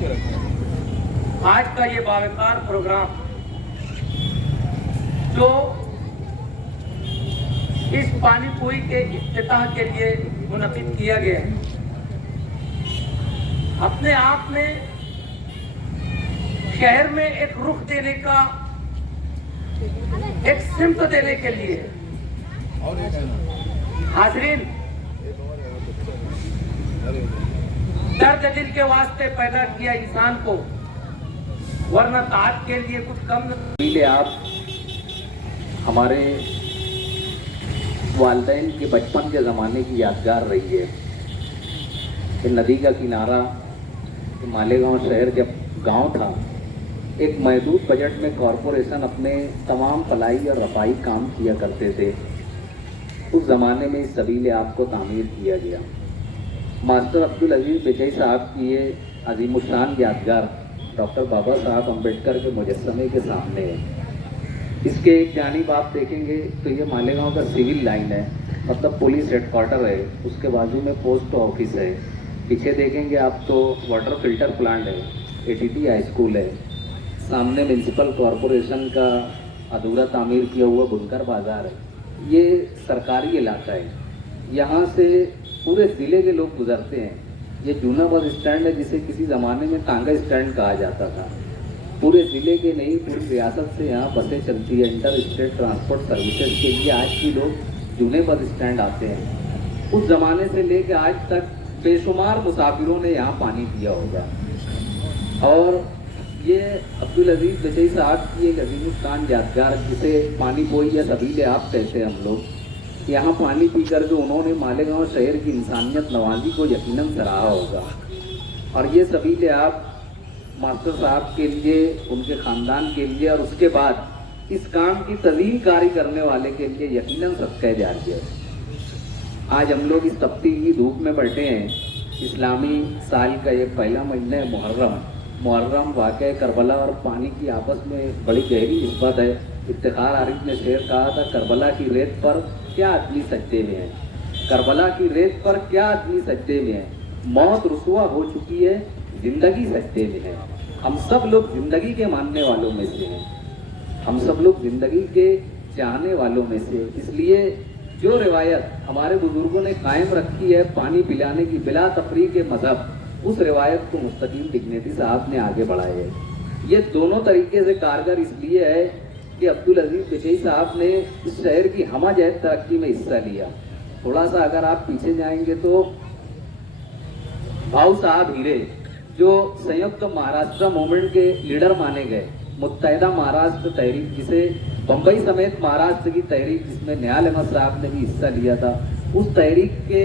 آج کا یہ باوقار پروگرام جو اس پانی پوئی کے افتتاح کے لیے منعقد کیا گیا ہے، اپنے آپ میں شہر میں ایک رخ دینے کا، ایک سمت دینے کے لیے حاضرین درد دل کے واسطے پیدا کیا انسان کو، ورنہ تعت کے لیے کچھ کم نہیں۔ آپ ہمارے والدین کے بچپن کے زمانے کی یادگار رہی ہے کہ ندی کا کنارہ مالیگاؤں شہر جب گاؤں تھا، ایک محدود بجٹ میں کارپوریشن اپنے تمام فلاحی اور رفاہی کام کیا کرتے تھے۔ اس زمانے میں اس سبیل آپ کو تعمیر کیا گیا۔ ماسٹر عبدالعزیز بجئی صاحب کی یہ عظیم الشان یادگار ڈاکٹر بابا صاحب امبیڈکر کے مجسمے کے سامنے ہے۔ اس کے ایک جانب آپ دیکھیں گے تو یہ مالیگاؤں کا سول لائن ہے، مطلب پولیس ہیڈ کوارٹر ہے، اس کے بازو میں پوسٹ آفس ہے۔ پیچھے دیکھیں گے آپ تو واٹر فلٹر پلانٹ ہے، ATT ہائی اسکول ہے، سامنے میونسپل کارپوریشن کا ادھورا تعمیر کیا ہوا بنکر بازار ہے۔ یہ سرکاری علاقہ ہے، یہاں سے پورے ضلع کے لوگ گزرتے ہیں۔ یہ جونا بس اسٹینڈ ہے جسے کسی زمانے میں ٹانگا اسٹینڈ کہا جاتا تھا۔ پورے ضلع کے نہیں، پوری ریاست سے یہاں بسیں چلتی ہیں انٹر اسٹیٹ ٹرانسپورٹ سروسز کے لیے۔ آج بھی لوگ جونے بس اسٹینڈ آتے ہیں۔ اس زمانے سے لے کے آج تک بے شمار مسافروں نے یہاں پانی پیا ہوگا۔ اور یہ عبدالعزیز بجئی صاحب کی ایک عظیم الشان یادگار جسے پانی پوئی یا سبیل آپ کہتے ہیں ہم لوگ، یہاں پانی پی کر جو انہوں نے مالیگاؤں شہر کی انسانیت نوازی کو یقیناً سراہا ہوگا۔ اور یہ سبیل آپ ماسٹر صاحب کے لیے، ان کے خاندان کے لیے، اور اس کے بعد اس کام کی تزئین کاری کرنے والے کے لیے یقیناً صدقہ جاریہ ہے۔ آج ہم لوگ اس تپتی کی دھوپ میں بیٹھے ہیں۔ اسلامی سال کا یہ پہلا مہینہ ہے محرم واقعہ کربلا اور پانی کی آپس میں بڑی گہری نسبت ہے۔ افتخار عارف نے شعر کہا تھا، کربلا کی ریت پر کیا آدمی سجدے میں ہے، کربلا کی ریت پر کیا آدمی سجدے میں ہے، موت رسوا ہو چکی ہے، زندگی سجدے میں ہے۔ ہم سب لوگ زندگی کے ماننے والوں میں سے ہیں، ہم سب لوگ زندگی کے چاہنے والوں میں سے۔ اس لیے جو روایت ہمارے بزرگوں نے قائم رکھی ہے پانی پلانے کی بلا تفریق کے مذہب، اس روایت کو مستقیم ڈگنیٹی صاحب نے آگے بڑھایا ہے۔ یہ دونوں طریقے سے کارگر اس لیے ہے کہ عبدالعزیز بجئی صاحب نے اس شہر کی ہمہ جہت ترقی میں حصہ لیا۔ تھوڑا سا اگر آپ پیچھے جائیں گے تو بھاؤ صاحب ہیرے جو سیوکت مہاراشٹر موومنٹ کے لیڈر مانے گئے، متحدہ مہاراشٹر تحریک جسے بمبئی سمیت مہاراشٹر کی تحریک جس میں نیال احمد صاحب نے بھی حصہ لیا تھا، اس تحریک کے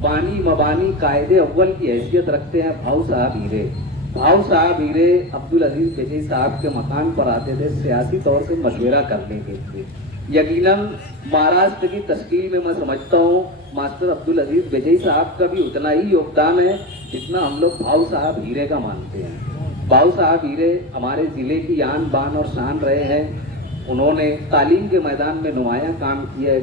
بانی مبانی قائد اول کی حیثیت رکھتے ہیں بھاؤ صاحب ہیرے۔ بھاؤ صاحب ہیرے عبدالعزیز بجئی صاحب کے مکان پر آتے تھے سیاسی طور سے مشورہ کرنے کے لیے۔ یقیناً مہاراشٹر کی تشکیل میں میں سمجھتا ہوں ماسٹر عبدالعزیز بجئی صاحب کا بھی اتنا ہی یوگدان ہے جتنا ہم لوگ بھاؤ صاحب ہیرے کا مانتے ہیں۔ بھاؤ صاحب ہیرے ہمارے ضلع کی آن بان اور شان رہے ہیں۔ انہوں نے تعلیم کے میدان میں نمایاں کام کیا ہے۔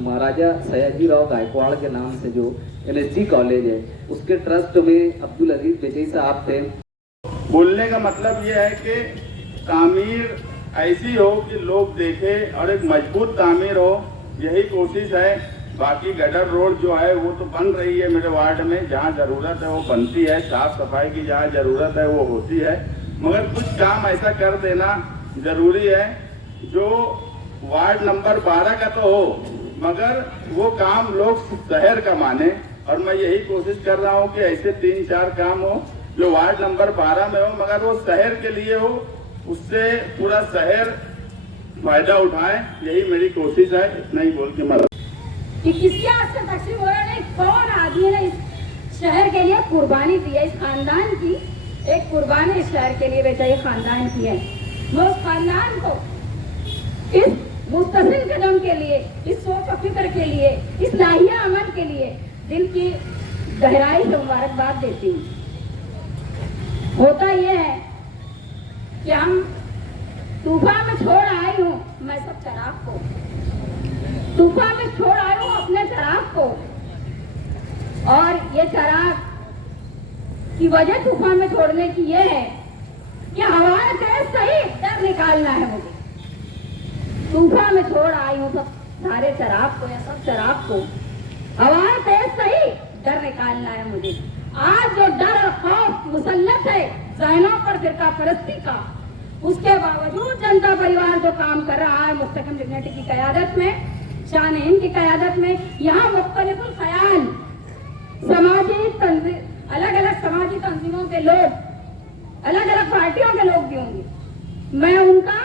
مہاراجا سیاجی راؤ گائیکواڑ کے نام سے جو NSG کالج ہے، اس کے ٹرسٹ میں عبدالعزیز بجئی صاحب تھے۔ بولنے کا مطلب یہ ہے کہ تعمیر ایسی ہو کہ لوگ دیکھیں اور ایک مضبوط تعمیر ہو، یہی کوشش ہے۔ باقی گٹر روڈ جو ہے وہ تو بن رہی ہے میرے وارڈ میں، جہاں ضرورت ہے وہ بنتی ہے، صاف صفائی کی جہاں ضرورت ہے وہ ہوتی ہے، مگر کچھ کام ایسا کر دینا ضروری ہے جو وارڈ نمبر 12 کا تو ہو مگر وہ کام لوگ شہر کا مانے۔ اور میں یہی کوشش کر رہا ہوں کہ ایسے 3-4 کام ہو جو وارڈ نمبر 12 میں ہو مگر وہ شہر کے لیے ہو، اس سے پورا شہر فائدہ اٹھائے، یہی میری کوشش ہے۔ اتنا ہی بول کے میں کہ کس کے ہاتھ سے تقسیم ہو رہا نہیں، کون آدمی نے اس شہر کے لیے قربانی دی ہے، اس خاندان کی ایک قربانی اس شہر کے لیے بچائی خاندان کی ہے۔ میں اس خاندان کو اس متصل قدم کے لیے، اس سوچ و فکر کے لیے، اس لاہیہ عمل کے لیے دل کی گہرائی سے مبارکباد دیتی ہوں۔ ہوتا یہ ہے کہ ہم طوفان میں چھوڑ آئی ہوں میں سب چراغ کو، طوفان میں چھوڑ آئی ہوں اپنے چراغ کو، اور یہ چراغ की वजह तूफान में छोड़ने की ये है कि हवा तेज सही, डर निकालना है मुझे। तूफान में छोड़ आई हूँ सब सारे शराब को या सब शराब को, हवा तेज सही, डर निकालना है मुझे। आज जो डर और खौफ मुसल्लत है ज़हनों पर फिरका परस्ती का, उसके बावजूद जनता परिवार जो काम कर रहा है मुस्तकिम डिग्निटी की क़यादत में, शान-ए-हिंद की क़यादत में, यहाँ मुख्तलिफुल ख़याल समाजी तंजीम, अलग अलग समाजी तंजीमों के लोग, अलग अलग पार्टियों के लोग भी होंगे, मैं उनका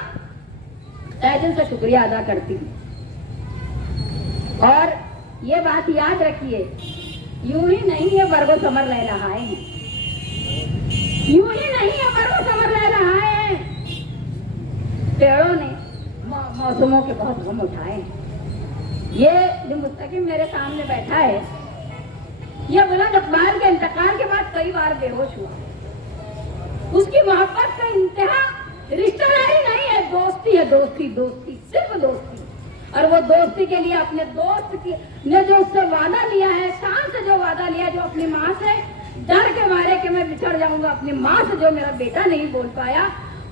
तहे दिल से शुक्रिया अदा करती हूँ। और ये बात याद रखिए, यूं ही नहीं ये बरगो समर ले रहा है, यूं ही नहीं ये बरगो समर ले रहा है। पेड़ों ने मौसमों के बहुत गम उठाए हैं। ये जो मुस्तकिम मेरे सामने बैठा है, ये बुलंद इकबाल के इंतकाल के बाद कई बार बेहोश हुआ। उसकी मोहब्बत का इंतहा रिश्तेदारी नहीं है, दोस्ती है, दोस्ती, दोस्ती, सिर्फ दोस्ती। और वो दोस्ती के लिए अपने दोस्त की ने जो उससे वादा लिया है, शान से जो वादा लिया, जो अपनी माँ से डर के मारे कि मैं बिछड़ जाऊंगा, अपनी माँ से जो मेरा बेटा नहीं बोल पाया,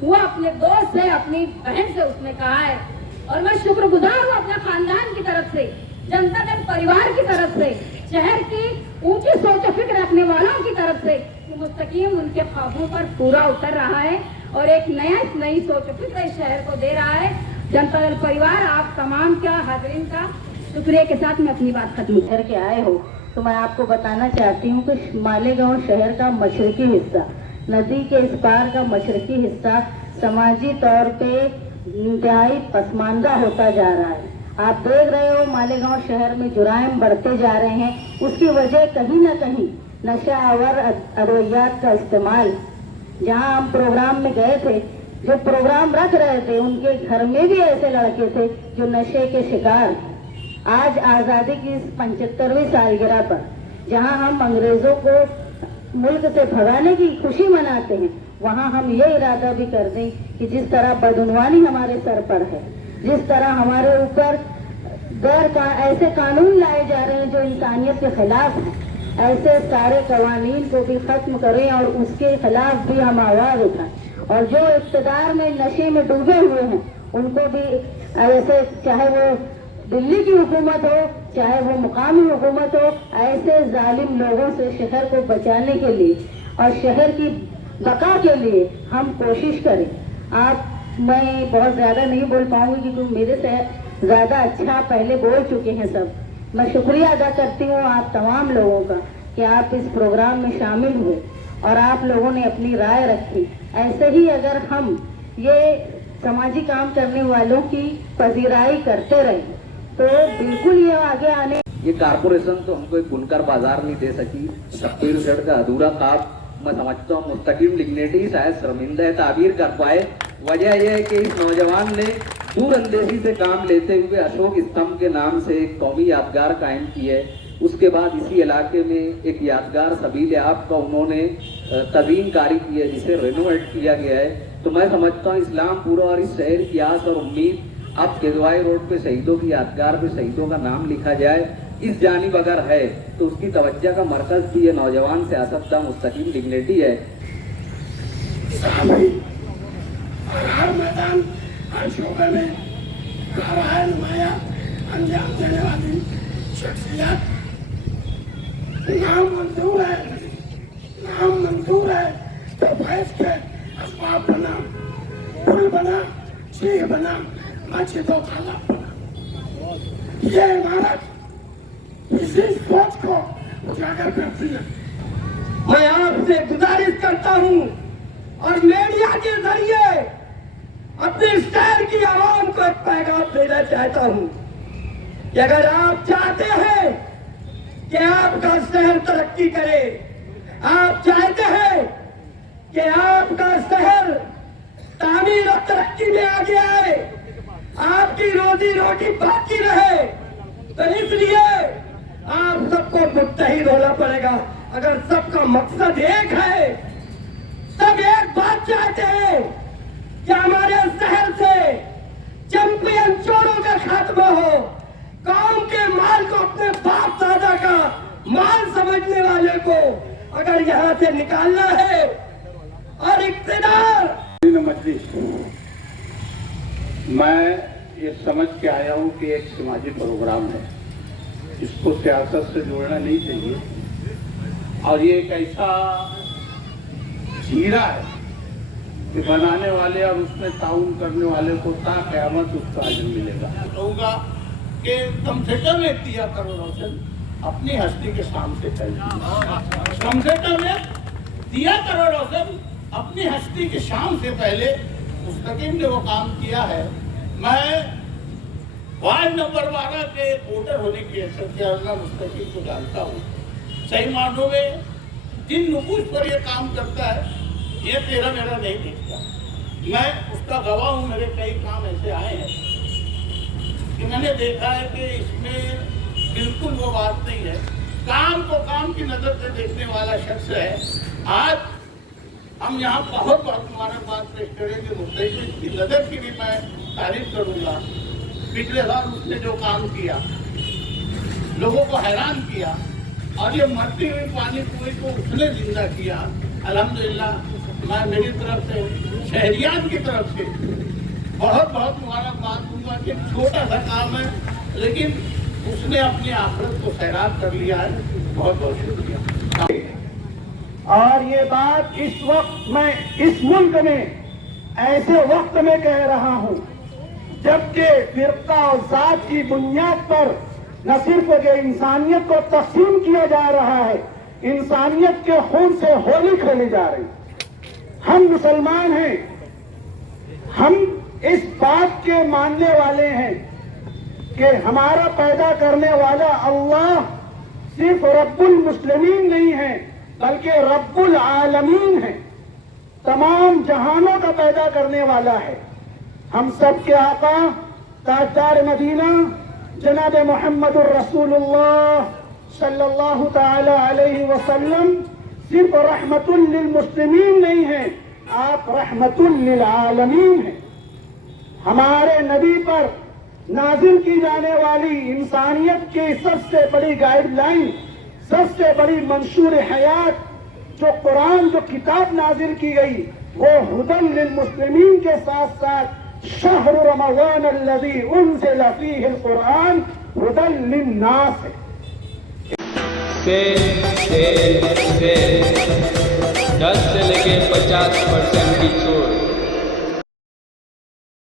वो अपने दोस्त से, अपनी बहन से उसने कहा है। और मैं शुक्रगुजार हूँ अपने खानदान की तरफ से, जनता दल परिवार की तरफ से, शहर की ऊंची सोच और फिक्र रखने वालों की तरफ से कि मुस्तकीम उनके ख्वाबों पर पूरा उतर रहा है और एक नई सोच और फिक्र इस शहर को दे रहा है। जनता दल परिवार, आप तमाम का हाज़रीन का शुक्रिया के साथ मैं अपनी बात खत्म करके आए हो, तो मैं आपको बताना चाहती हूँ कि मालेगांव शहर का मशरकी हिस्सा, नदी के इस पार का मशरकी हिस्सा समाजी तौर पे इंतहाई पसमानदा होता जा रहा है। आप देख रहे हो मालेगांव शहर में जुराइम बढ़ते जा रहे हैं। उसकी वजह कहीं ना कहीं नशा और अद्वियात का इस्तेमाल। जहां हम प्रोग्राम में गए थे, जो प्रोग्राम रख रहे थे उनके घर में भी ऐसे लड़के थे जो नशे के शिकार। आज आज़ादी की इस 75वीं सालगिरह पर जहां हम अंग्रेजों को मुल्क से भगाने की खुशी मनाते हैं, वहां हम ये इरादा भी कर दें कि जिस तरह बदउनवानी हमारे सर पर है, जिस तरह हमारे ऊपर ऐसे कानून लाए जा रहे हैं जो इंसानियत के खिलाफ हैं, ऐसे सारे कवानीन को भी खत्म करें और उसके खिलाफ भी हम आवाज उठाएं। और जो इक़्तिदार में नशे में डूबे हुए हैं उनको भी ऐसे, चाहे वो दिल्ली की हुकूमत हो चाहे वो मुकामी हुकूमत हो, ऐसे जालिम लोगों से शहर को बचाने के लिए और शहर की बका के लिए हम कोशिश करें। मैं बहुत ज़्यादा नहीं बोल पाऊंगी क्योंकि मेरे से ज़्यादा अच्छा पहले बोल चुके हैं सब। मैं शुक्रिया अदा करती हूँ आप तमाम लोगों का कि आप इस प्रोग्राम में शामिल हुए और आप लोगों ने अपनी राय रखी। ऐसे ही अगर हम ये समाजी काम करने वालों की पजीराई करते रहे तो बिल्कुल ये आगे आने। ये कारपोरेशन तो हमको एक बुनकर बाजार नहीं दे सकी, शब्बीर शेड का अधूरा काम मैं समझता हूँ मुस्तकिम डिग्निटी शायद शर्मिंदा है ताबीर कर पाए। वजह यह है कि इस नौजवान ने दूरअंदेशी से काम लेते हुए अशोक स्तंभ के नाम से एक कौमी यादगार कायम की है। उसके बाद इसी इलाके में एक यादगार सबील आप का उन्होंने तज़ीम कारी की है जिसे रेनोवेट किया गया है। तो मैं समझता हूँ इस्लामपुर और इस शहर की आस और उम्मीद अब केजवाई रोड पे शहीदों की यादगार पे शहीदों का नाम लिखा जाए, इस जानिब अगर है तो उसकी तवज्जो का मरकज भी ये नौजवान सियासतदान मुस्तकिम डिग्निटी है। हर मैदान हर शोबे में कारहाय नुमाया अंजाम देने वाली शख्सियत। नाम मंजूर है तो फैज के असबाब बना, पुल बना, चीह बना, मस्जिदों खाना बना। ये इमारत इसी सोच को उजागर करती है। मैं आपसे गुजारिश करता हूँ और मीडिया के जरिए अपने शहर की आवाम को एक पैगाम देना चाहता हूँ कि अगर आप चाहते हैं कि आपका शहर तरक्की करे, आप चाहते हैं कि आपका शहर तामीर और तरक्की में आगे आए, आपकी रोजी रोटी बाकी रहे, तो इसलिए आप सबको मुत्तहिद होना पड़ेगा। अगर सबका मकसद एक है, सब एक बात चाहते हैं कि हमारे शहर से चैंपियन चोरों का खात्मा हो, कौम के माल को अपने बाप दादा का माल समझने वाले को अगर यहाँ से निकालना है और इक्तिदार मैं ये समझ के आया हूँ कि एक समाजी प्रोग्राम है, इसको सियासत से जोड़ना नहीं चाहिए और ये एक ऐसा हीरा है कि बनाने वाले और उसमें ताउन करने वाले को ता क़यामत उसका अजर मिलेगा। कहूँगा कि कम से कम एक दिया करो रोशन अपनी हस्ती के शाम से पहले, कम से कम दिया करो रोशन अपनी हस्ती के शाम से पहले। मुस्तकीम ने वो काम किया है। मैं वार्ड नंबर 12 के वोटर होने की हैसियत से अल्लाह मुस्तकीम को जानता हूँ। सही मानों में जिन नुकूस पर ये काम करता है ये तेरा मेरा नहीं देखता, मैं उसका गवाह हूँ। मेरे कई काम ऐसे आए हैं कि मैंने देखा है कि इसमें बिल्कुल वो बात नहीं है। काम को काम की नज़र से देखने वाला शख्स है। आज हम यहाँ बहुत मुबारकबाद पेश करेंगे मुस्तकीम की नज़र की भी मैं तारीफ करूँगा। पिछले साल उसने जो काम किया लोगों को हैरान किया और ये मरती हुई पानी पूरी को उसने जिंदा किया। अल्हम्दुलिल्लाह मैं मेरी तरफ से शहरियान की तरफ से बहुत बहुत मुबारकबाद दूंगा कि छोटा सा काम है लेकिन उसने अपनी आखिरत को सैराब कर लिया है। बहुत बहुत शुक्रिया। और ये बात इस वक्त मैं इस मुल्क में ऐसे वक्त में कह रहा हूँ जबकि फिरका और जात की बुनियाद पर न सिर्फ इंसानियत को तकसीम किया जा रहा है, इंसानियत के खून से होली खेली जा रही। हम मुसलमान हैं, हम इस बात के मानने वाले हैं कि हमारा पैदा करने वाला अल्लाह सिर्फ रब्बुल मुस्लिमीन नहीं है बल्कि रब्बुल आलमीन है, तमाम जहानों का पैदा करने वाला है। हम सब के आका ताजदार मदीना जनाब मोहम्मदुर रसूलुल्लाह सल्लल्लाहु ताला अलैहि वसल्लम सिर्फ रहमतुल लिल मुस्लिमीन नहीं है, आप रहमतुल लिल आलमीन हैं। हमारे नबी पर नाजिल की जाने वाली इंसानियत की सबसे बड़ी गाइडलाइन, सबसे बड़ी मंशूर हयात जो कुरान, जो किताब नाजिल की गई वो हुदन लिल मुस्लिमीन के साथ साथ शहर रमज़ान अल्लज़ी उन्ज़िला फ़ीहिल कुरान हुदन लिन्नास है। सेल 10 से लेके 50% की छूट।